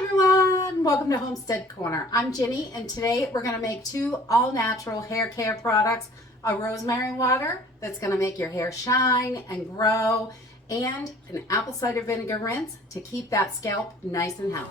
Everyone, welcome to Homestead Corner. I'm Ginny, and today we're going to make two all-natural hair care products, a rosemary water that's going to make your hair shine and grow, and an apple cider vinegar rinse to keep that scalp nice and healthy.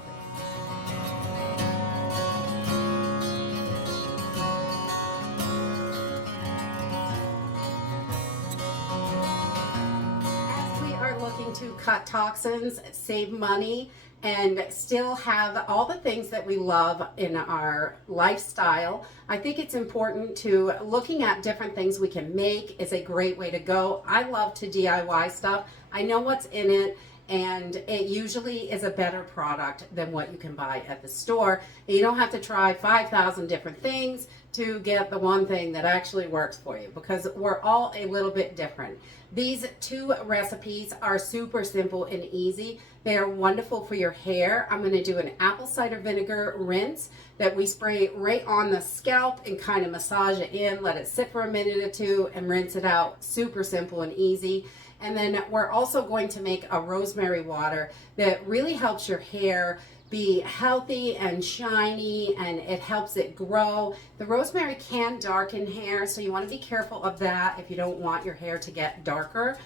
As we are looking to cut toxins, save money, and still have all the things that we love in our lifestyle, I think it's important to looking at different things we can make is a great way to go. I love to DIY stuff. I know what's in it, and it usually is a better product than what you can buy at the store. And you don't have to try 5,000 different things to get the one thing that actually works for you, because we're all a little bit different. These two recipes are super simple and easy. They are wonderful for your hair. I'm going to do an apple cider vinegar rinse that we spray right on the scalp and kind of massage it in, let it sit for a minute or two, and rinse it out. Super simple and easy. And then we're also going to make a rosemary water that really helps your hair be healthy and shiny, and it helps it grow. The rosemary can darken hair, so you want to be careful of that if you don't want your hair to get darker.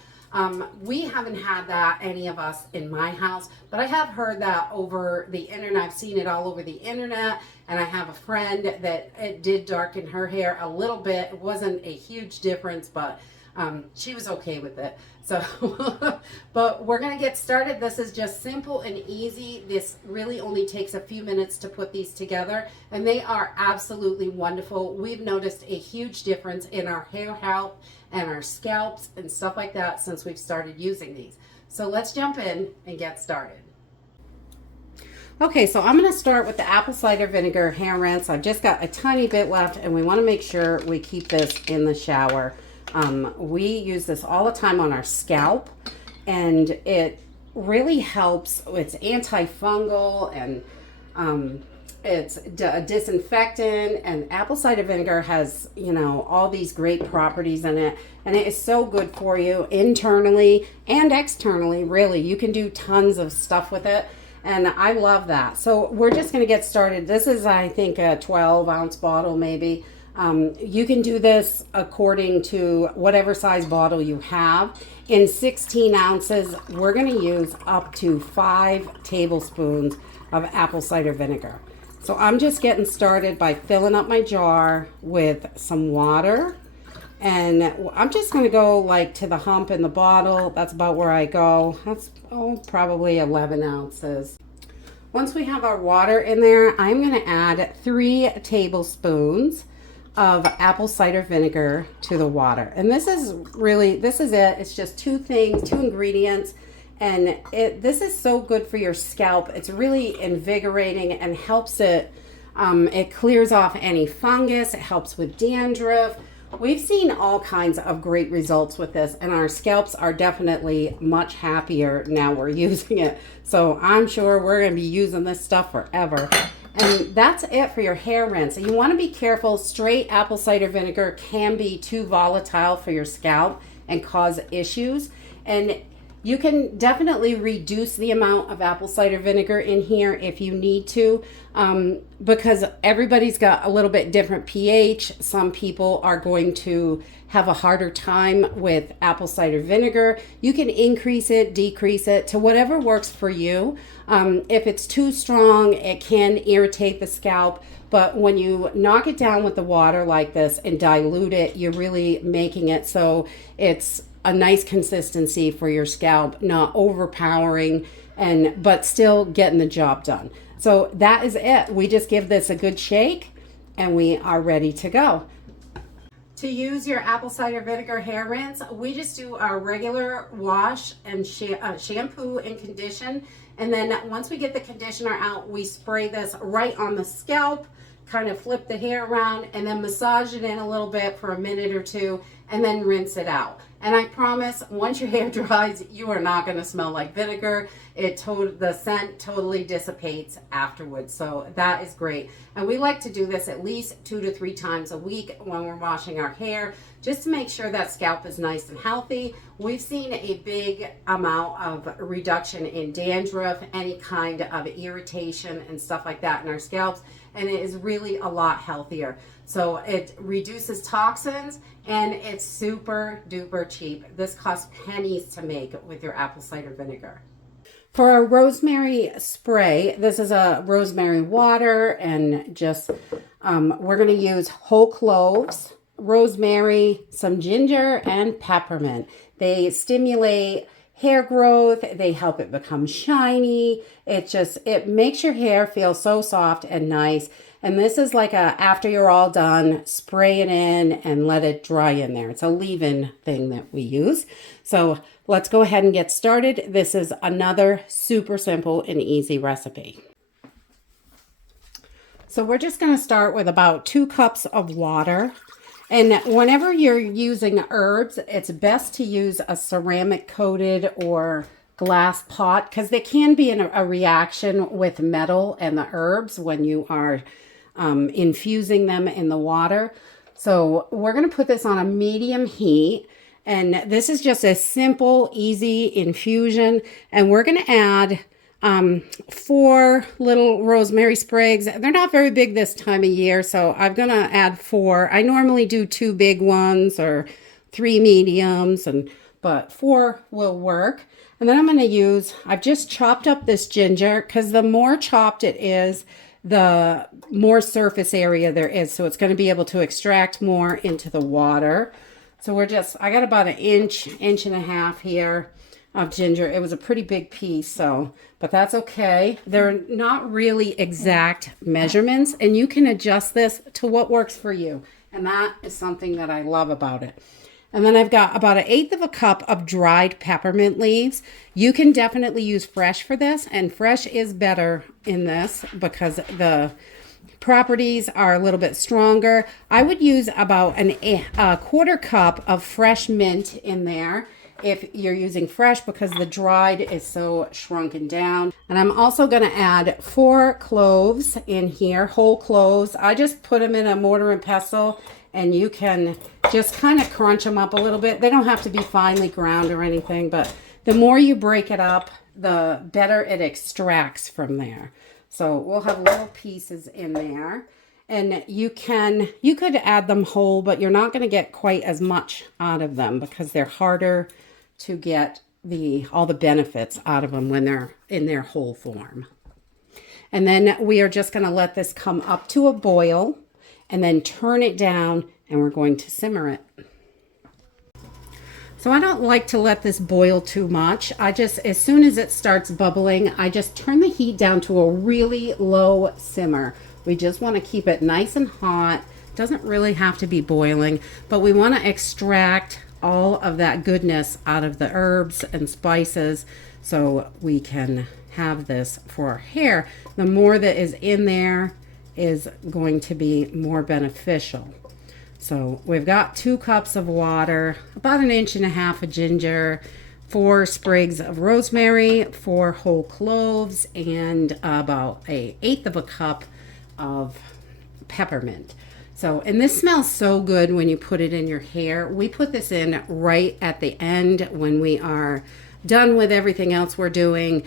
We haven't had that, any of us, in my house, but I have heard that over the internet. I've seen it all over the internet, and I have a friend that it did darken her hair a little bit. It wasn't a huge difference, but she was okay with it. So, but we're going to get started. This is just simple and easy. This really only takes a few minutes to put these together, and they are absolutely wonderful. We've noticed a huge difference in our hair health and our scalps and stuff like that since we've started using these. So let's jump in and get started. Okay, so I'm going to start with the apple cider vinegar hair rinse. I've just got a tiny bit left, and we want to make sure we keep this in the shower. We use this all the time on our scalp, and it really helps. It's antifungal, and it's a disinfectant, and apple cider vinegar has, you know, all these great properties in it, and it is so good for you internally and externally. Really, you can do tons of stuff with it, and I love that. So we're just going to get started. This is, I think, a 12-ounce bottle maybe. You can do this according to whatever size bottle you have. In 16 ounces, we're going to use up to 5 tablespoons of apple cider vinegar. So I'm just getting started by filling up my jar with some water. And I'm just going to go like to the hump in the bottle. That's about where I go. That's probably 11 ounces. Once we have our water in there, I'm going to add 3 tablespoons of apple cider vinegar to the water. And this is it. It's just 2 ingredients, and this is so good for your scalp. It's really invigorating and helps it clears off any fungus. It helps with dandruff. We've seen all kinds of great results with this, and our scalps are definitely much happier now we're using it. So I'm sure we're going to be using this stuff forever. And that's it for your hair rinse. And you want to be careful. Straight apple cider vinegar can be too volatile for your scalp and cause issues. And you can definitely reduce the amount of apple cider vinegar in here if you need to, because everybody's got a little bit different pH. Some people are going to have a harder time with apple cider vinegar. You can increase it, decrease it to whatever works for you. If it's too strong, it can irritate the scalp. But when you knock it down with the water like this and dilute it, you're really making it so it's a nice consistency for your scalp, not overpowering, but still getting the job done. So that is it. We just give this a good shake, and we are ready to go. To use your apple cider vinegar hair rinse, we just do our regular wash and shampoo and condition. And then once we get the conditioner out, we spray this right on the scalp, kind of flip the hair around, and then massage it in a little bit for a minute or 2, and then rinse it out. And I promise, once your hair dries, you are not going to smell like vinegar. the scent totally dissipates afterwards. So that is great. And we like to do this at least 2 to 3 times a week when we're washing our hair, just to make sure that scalp is nice and healthy. We've seen a big amount of reduction in dandruff, any kind of irritation and stuff like that in our scalps, and it is really a lot healthier. So it reduces toxins, and it's super duper cheap. This costs pennies to make with your apple cider vinegar. For our rosemary spray, this is a rosemary water, and just we're going to use whole cloves, rosemary, some ginger, and peppermint. They stimulate hair growth. They help it become shiny. It makes your hair feel so soft and nice. And this is like after you're all done, spray it in and let it dry in there. It's a leave-in thing that we use. So let's go ahead and get started. This is another super simple and easy recipe. So we're just going to start with about 2 cups of water. And whenever you're using herbs, it's best to use a ceramic coated or glass pot, because there can be a reaction with metal and the herbs when you are infusing them in the water. So we're going to put this on a medium heat, and this is just a simple, easy infusion. And we're going to add 4 little rosemary sprigs. They're not very big this time of year, so I'm going to add 4. I normally do 2 big ones or 3 mediums, but 4 will work. And then I'm going to I've just chopped up this ginger, because the more chopped it is, the more surface area there is. So it's going to be able to extract more into the water. So I got about an inch and a half here of ginger. It was a pretty big piece, but that's okay. They're not really exact measurements, and you can adjust this to what works for you. And that is something that I love about it. And then I've got about 1/8 of a cup of dried peppermint leaves. You can definitely use fresh for this, and fresh is better in this because the properties are a little bit stronger. I would use about a 1/4 cup of fresh mint in there if you're using fresh, because the dried is so shrunken down. And I'm also going to add 4 cloves in here, whole cloves. I just put them in a mortar and pestle, and you can just kind of crunch them up a little bit. They don't have to be finely ground or anything, but the more you break it up, the better it extracts from there. So we'll have little pieces in there, and you could add them whole, but you're not going to get quite as much out of them because they're harder to get all the benefits out of them when they're in their whole form. And then we are just going to let this come up to a boil, and then turn it down, and we're going to simmer it. So I don't like to let this boil too much. As soon as it starts bubbling, I just turn the heat down to a really low simmer. We just want to keep it nice and hot. Doesn't really have to be boiling, but we want to extract all of that goodness out of the herbs and spices so we can have this for our hair. The more that is in there is going to be more beneficial. So we've got 2 cups of water, about 1.5 inches of ginger, 4 sprigs of rosemary, 4 whole cloves, and about 1/8 of a cup of peppermint. So, and this smells so good when you put it in your hair. We put this in right at the end when we are done with everything else we're doing,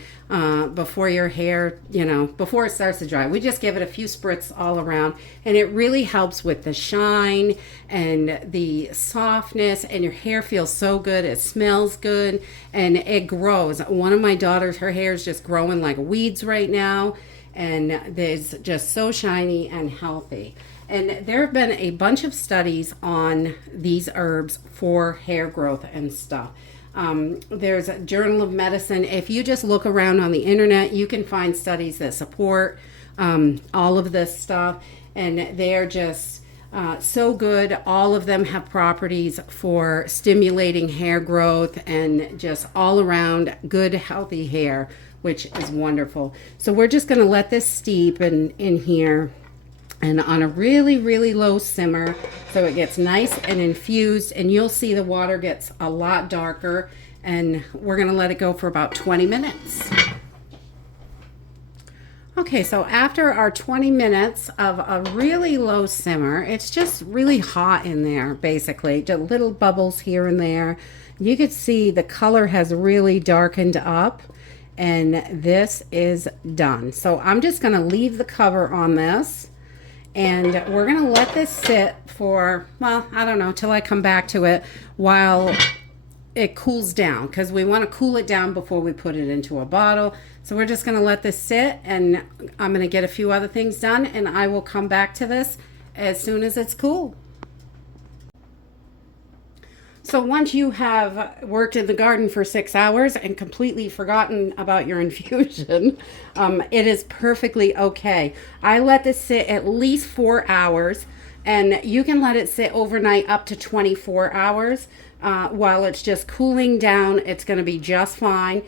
before your hair, before it starts to dry. We just give it a few spritz all around, and it really helps with the shine and the softness, and your hair feels so good. It smells good, and it grows. One of my daughters, her hair is just growing like weeds right now, and it's just so shiny and healthy. And there have been a bunch of studies on these herbs for hair growth and stuff. There's a Journal of Medicine. If you just look around on the internet, you can find studies that support all of this stuff, and they're just so good. All of them have properties for stimulating hair growth and just all around good, healthy hair, which is wonderful. So we're just going to let this steep in here, and on a really, really low simmer, so it gets nice and infused, and you'll see the water gets a lot darker, and we're going to let it go for about 20 minutes. Okay, so after our 20 minutes of a really low simmer, it's just really hot in there, basically. Just little bubbles here and there. You could see the color has really darkened up, and this is done. So I'm just going to leave the cover on this, and we're going to let this sit for, well, I don't know, till I come back to it while it cools down, because we want to cool it down before we put it into a bottle. So we're just going to let this sit, and I'm going to get a few other things done, and I will come back to this as soon as it's cool. So once you have worked in the garden for 6 hours and completely forgotten about your infusion, it is perfectly okay. I let this sit at least 4 hours, and you can let it sit overnight up to 24 hours. While it's just cooling down, it's going to be just fine.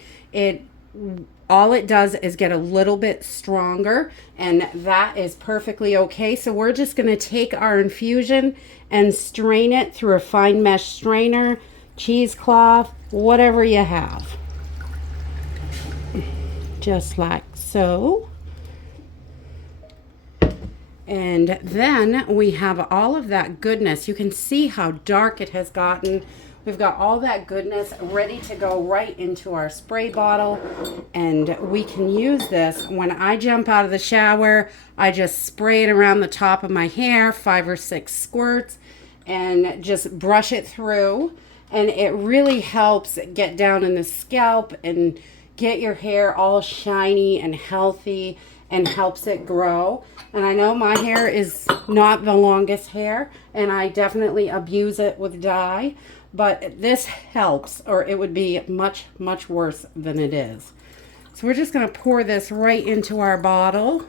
All it does is get a little bit stronger, and that is perfectly okay. So we're just going to take our infusion and strain it through a fine mesh strainer, cheesecloth, whatever you have. Just like so. And then we have all of that goodness. You can see how dark it has gotten. We've got all that goodness ready to go right into our spray bottle. And we can use this when I jump out of the shower. I just spray it around the top of my hair, 5 or 6 squirts, and just brush it through. And it really helps get down in the scalp and get your hair all shiny and healthy, and helps it grow. And I know my hair is not the longest hair, and I definitely abuse it with dye, but this helps, or it would be much, much worse than it is. So we're just going to pour this right into our bottle,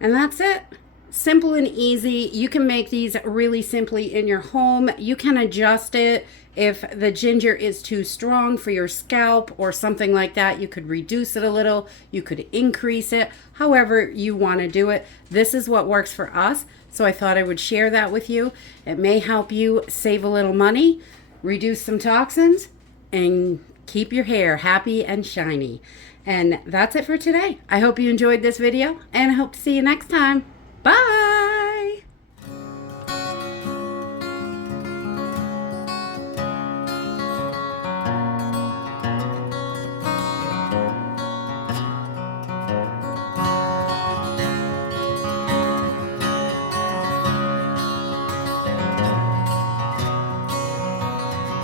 and that's it. Simple and easy. You can make these really simply in your home. You can adjust it. If the ginger is too strong for your scalp or something like that, you could reduce it a little. You could increase it, however you want to do it. This is what works for us, so I thought I would share that with you. It may help you save a little money, reduce some toxins, and keep your hair happy and shiny. And that's it for today. I hope you enjoyed this video, and I hope to see you next time. Bye!